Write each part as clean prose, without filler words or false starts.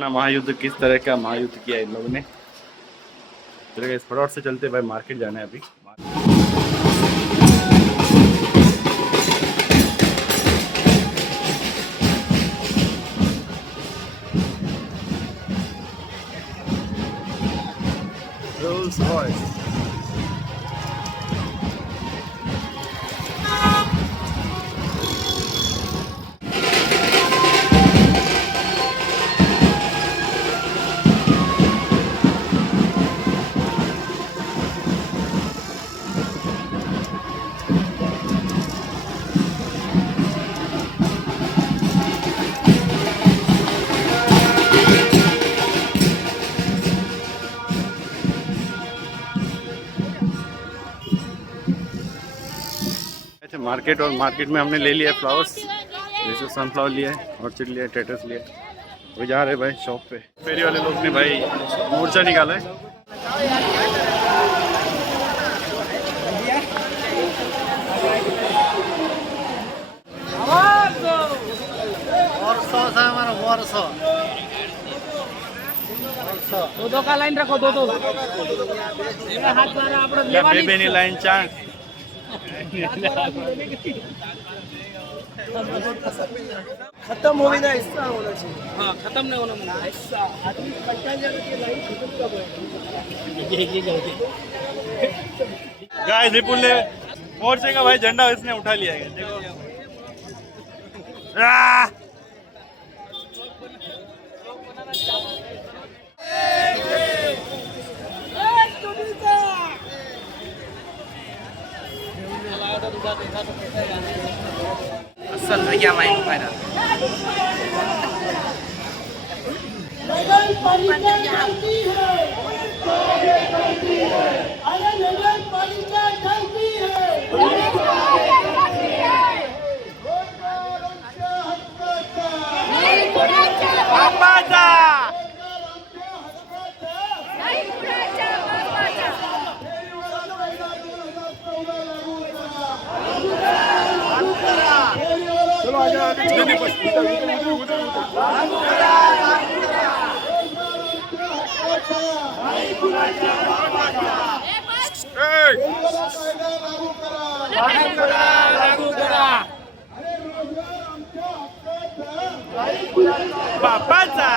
ना महायुद्ध किस तरह का महायुद्ध किया इन लोगों ने। फटाफट से चलते भाई, मार्केट जाना है अभी। Rolls Royce। मार्केट, और मार्केट में हमने ले लिया फ्लावर्स, जैसे सनफ्लावर लिया है, ऑर्चिड लिया है, टेटस लिया है। वो जा रहे भाई शॉप पे। फेरी वाले लोग ने भाई मोर्चा निकाला है। दो का लाइन रखो, दो बेबेनी लाइन चांद। खत्म हो ना, हिस्सा होना चाहिए। हाँ, खत्म नहीं होना चाहिए हिस्सा। आदमी पट्टा जाने की लाइन खत्म कब है? गाइस, विपुल ने मोर्चे का भाई झंडा इसने उठा लिया है, देखो। असल भैया माइक फायदा बापाचा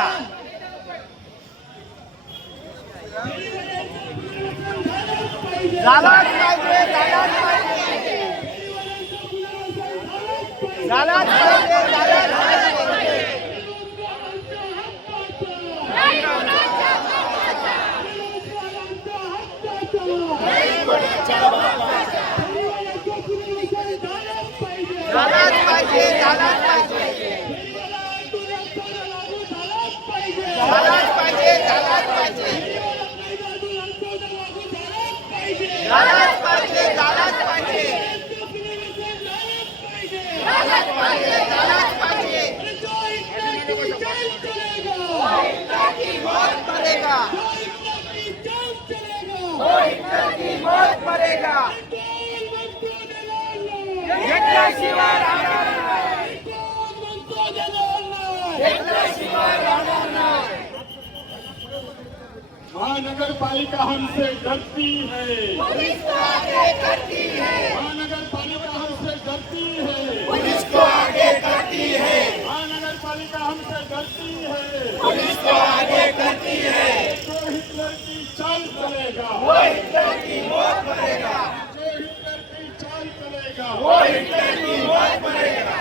झालाच पाहिजे, झालाच पाहिजे, महानगर पालिका हमसे डरती है, पुलिस को आगे करती है। महानगर पालिका हमसे डरती है, पुलिस को आगे करती है। महानगर पालिका हमसे डरती है, पुलिस को आगे करती है। जो हिटलर की चाल चलेगा वो हिटलर की मौत मरेगा। जो हिटलर की चाल चलेगा वो हिटलर की मौत मरेगा।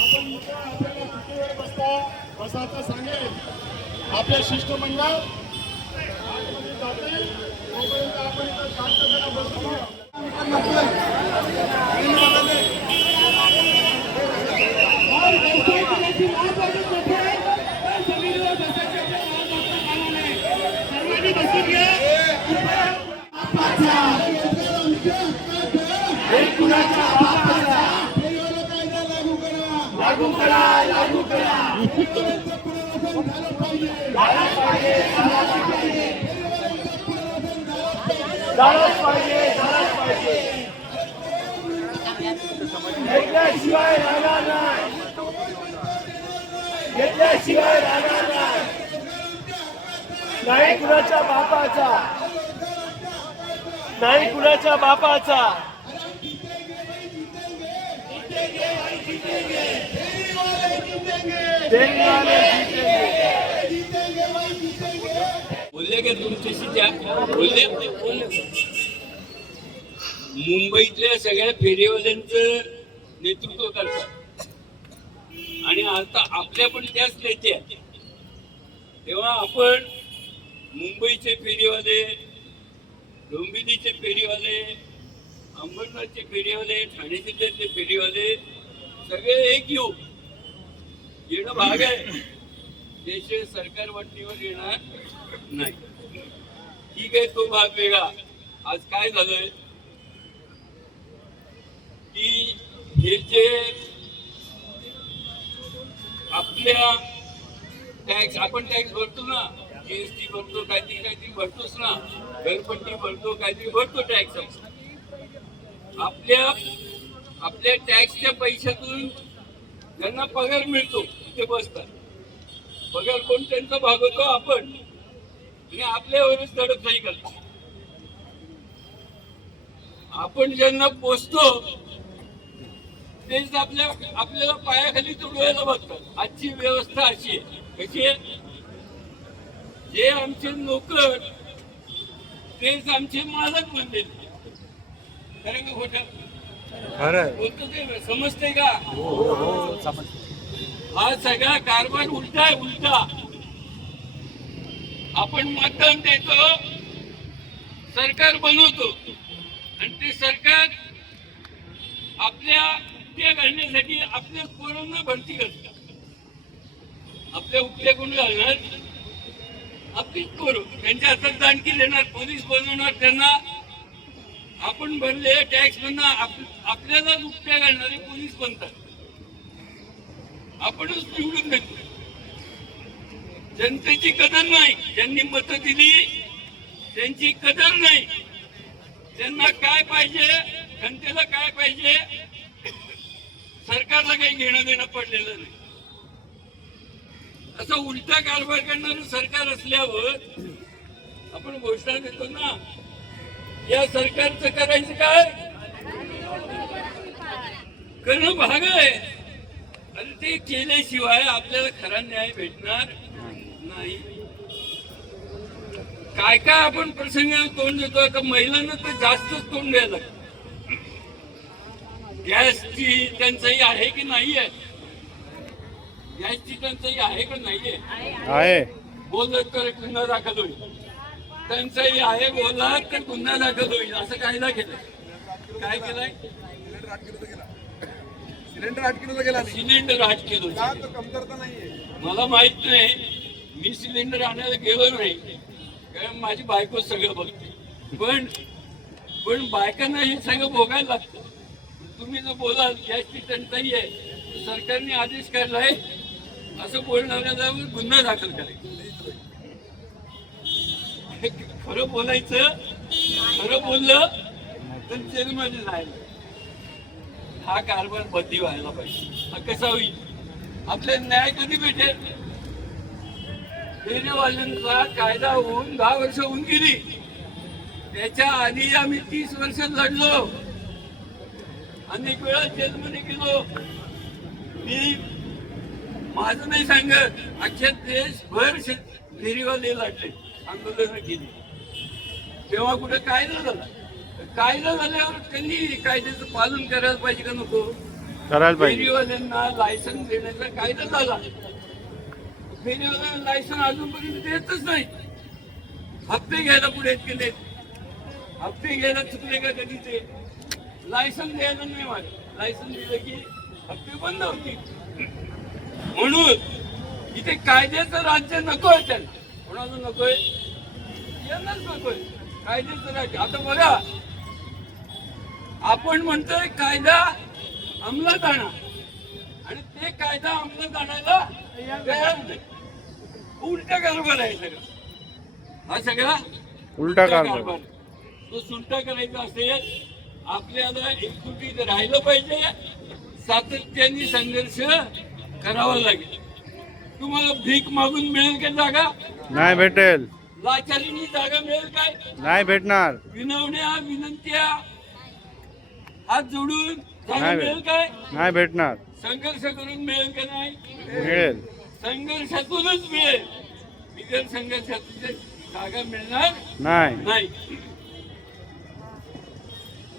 आपण मोठ्या आपल्याला किती वेळ बसायचं सांगेल आपल्या शिष्टमंडळ जातील, तोपर्यंत आपण इथं शांततेने बसू। लागू करा, लागू करा। झालंच पाहिजे, झालंच पाहिजे. घेतल्याशिवाय राहणार नाही, घेतल्याशिवाय राहणार नाही. नाही कुणाच्या बापाचा, नाही कुणाच्या बापाचा. बोलले का तुमच्याशी त्या बोलले मुंबईतल्या सगळ्या फेरीवाल्यांचं नेतृत्व करतात आणि आता आपल्या पण त्याच नेत्या. तेव्हा आपण मुंबईचे फेरीवाले, डोंबिवलीचे फेरीवाले, अंबरनाथचे फेरीवाले, ठाणे जिल्ह्यातले फेरीवाले सगळे एक येणं भाग आहे. त्याशिवाय सरकार वाटणीवर येणार नाही. ठीक आहे, तो भाग वेगळा. आज काय झालंय की हे जे आपल्या टॅक्स, आपण टॅक्स भरतो ना, जीएसटी भरतो, काहीतरी भरतोच ना, घरपट्टी भरतो, काहीतरी भरतो टॅक्स. आपल्या टॅक्सच्या पैशातून ज्यांना पगार मिळतो ते बसतात. पगार कोण त्यांचा भागवतो? आपण. आणि आपल्यावरच दडपशाही करतो. आपण ज्यांना पोचतो तेच आपल्याला पायाखाली तुडवायला बघतात. आजची व्यवस्था अशी आहे. कशी आहे? जे आमचे नोकर तेच आमचे मालक बनले. खरं का खोटं? बोलतो ते समजते का? हा सगळा कारभार उलटा आहे, उलटा. आपण मतदान देतो, सरकार बनवतो आणि ते सरकार आपल्या उपट्या घालण्यासाठी आपल्या पोरांना भरती करतात. आपल्या उपट्या कोण घालणार? आपलीच पोरं. त्यांच्या हातात दानकी देणार, पोलीस बनवणार त्यांना. आपण भरले टॅक्स मधून आपल्यालाच उपट्या घालणारे पोलीस बनतात. आपणच निवडून देतो. जनतेची कदर नाही. ज्यांनी मतं दिली त्यांची कदर नाही. त्यांना काय पाहिजे, जनतेला काय पाहिजे, सरकारला काही घेणं देणं पडलेलं नाही. असं उलटा कारभार करणारं सरकार असल्यावर आपण घोषणा देतो ना, या सरकारचं करायचं काय? करणं भाग आहे. आणि ते केल्याशिवाय आपल्याला खरा न्याय भेटणार नाही. काय काय आपण प्रसंगाला तोंड देतो. आता महिलांना तर जास्तच तोंड द्यायला लागतं. गॅसची टंचाई आहे की नाही आहे? गॅसची टंचाई आहे का नाही आहे? बोलत तर गुन्हा दाखल होईल. टंचाई आहे बोलत तर गुन्हा दाखल होईल. असं कायदा केलं. काय केलंय? सिलेंडर 8 किलो गेला. सिलेंडर 8 किलो कमतरता नाहीये. मला माहित नाही, मी सिलेंडर आणायला गेलो नाही, कारण माझी बायको सगळं बघते. पण बायकांना हे सगळं भोगायला लागतं. तुम्ही जर बोलाल गॅसची टंचाई आहे, सरकारने आदेश काढलाय, असं बोलणाऱ्याला गुन्हा दाखल करायचा. खरं बोलायचं, खरं बोललं तर जेलमध्ये जायला. हा कारभार बंदी व्हायला पाहिजे. हा कसा होईल? आपल्याला न्याय कधी भेटेल? फेरीवाल्यांचा कायदा होऊन 10 वर्ष होऊन गेली. त्याच्या आधी आम्ही 30 वर्ष लढलो, अनेक वेळा जेलमध्ये गेलो. मी माझं नाही सांगत, अख्ख्या देशभर फेरीवाले लढले, आंदोलन केली. तेव्हा कुठे कायदा झाला? कायदा झाल्यावर त्यांनी कायद्याचं पालन करायला पाहिजे का नको? करायला पाहिजे. फेरीवाल्यांना लायसन्स देण्याचा कायदा झाला. फेरीवाल्यांना लायसन्स अजूनपर्यंत देतच नाही. हप्ते घ्यायला पुढे गेले. हप्ते घ्यायला चुकले का कधी? ते लायसन्स द्यायला नाही मला. लायसन्स दिलं की हप्ते बंद होतील. म्हणून इथे कायद्याचं राज्य नकोय. त्यांना कोणाचं नकोय? यांनाच नकोय कायद्याचं राज्य. आता बघा, आपण म्हणतोय कायदा अंमलात आणा, आणि ते कायदा अंमलात आणायला तयार नाही. उलटा कारभार आहे सगळा. हा सगळा उलटा कारभार. तो सुलटा करायचा असेल आपल्याला एकजुटीत राहिलं पाहिजे, सातत्याने संघर्ष करावा लागेल. तुम्हाला भीक मागून मिळेल का जागा? नाही भेटेल, लाचारीने जागा मिळेल काय? नाही भेटणार, विनवण्या विनंत्या हात जोडून जागा नाही मिळेल काय? नाही भेटणार. संघर्ष करून मिळेल का नाही? मिळेल, संघर्षातूनच मिळेल. बिगर संघर्षातून जागा मिळणार नाही. नाही.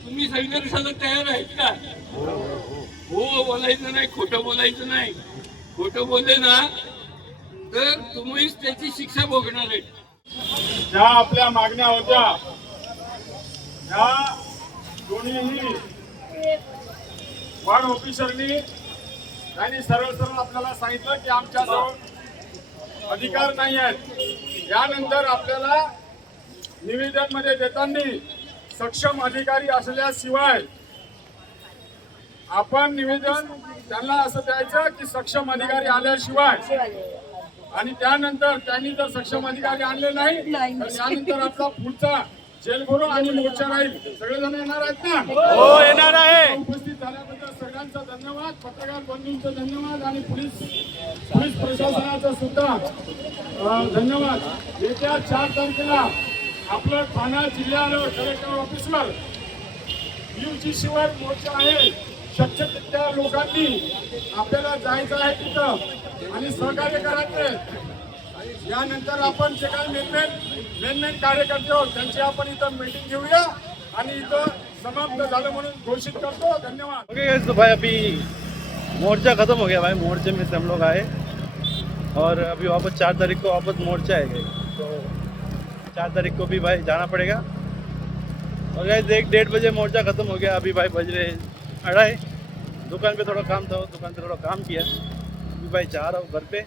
तुम्ही संघर्षाला तयार आहेत का? हो बोलायचं नाही, खोटं बोलायचं नाही. खोटं बोलले ना तर तुम्हीच त्याची शिक्षा भोगणार आहे. ज्या आपल्या मागण्या होत्या त्या दोन्हीही वार्ड ऑफिसरनी त्यांनी सरळ सरळ आपल्याला सांगितलं की आमच्याजवळ अधिकार नाही आहेत. यानंतर आपल्याला निवेदन मध्ये देताना सक्षम अधिकारी असल्याशिवाय आपण निवेदन त्यांना असं द्यायचं की सक्षम अधिकारी आल्याशिवाय, आणि त्यानंतर त्यांनी जर सक्षम अधिकारी आणले नाही तर यानंतर आपला पुढचा जेलभरो आणि मोर्चा राहील. सगळेजण येणार आहेत ना? हो येणार आहे. उपस्थित झाल्याबद्दल सगळ्यांचा धन्यवाद, पत्रकार बंधूंचा धन्यवाद आणि पोलीस प्रशासनाचा सुद्धा धन्यवाद. येत्या 4 तारखेला आपलं ठाणा जिल्ह्यावर कलेक्टर ऑफिसवर UGC वर मोर्चा आहे. शक्य तितक्या लोकांनी आपल्याला जायचं आहे तिथं आणि सहकार्य करायचे. यानंतर आपण जे काही मेन कार्यकर्ते आहोत त्यांची आपण इथं मीटिंग घेऊया आणि इथं समाप्त झालं म्हणून घोषित करतो. धन्यवाद. ओके गाइस, तो भाई अभी मोर्चा खत्म हो गया भाई. मोर्चे में से हम लोग आए और अभी वापस 4 तारीख को वापस मोर्चा है, तो 4 तारीख को भी भाई जाना पड़ेगा. और गाइस 1-1:30 बजे मोर्चा खत्म हो गया. अभी भाई बज रहे 2:30. दुकान पे थोड़ा काम था, दुकान पे थोड़ा काम किया. अभी भाई जा रहा हूँ घर पे.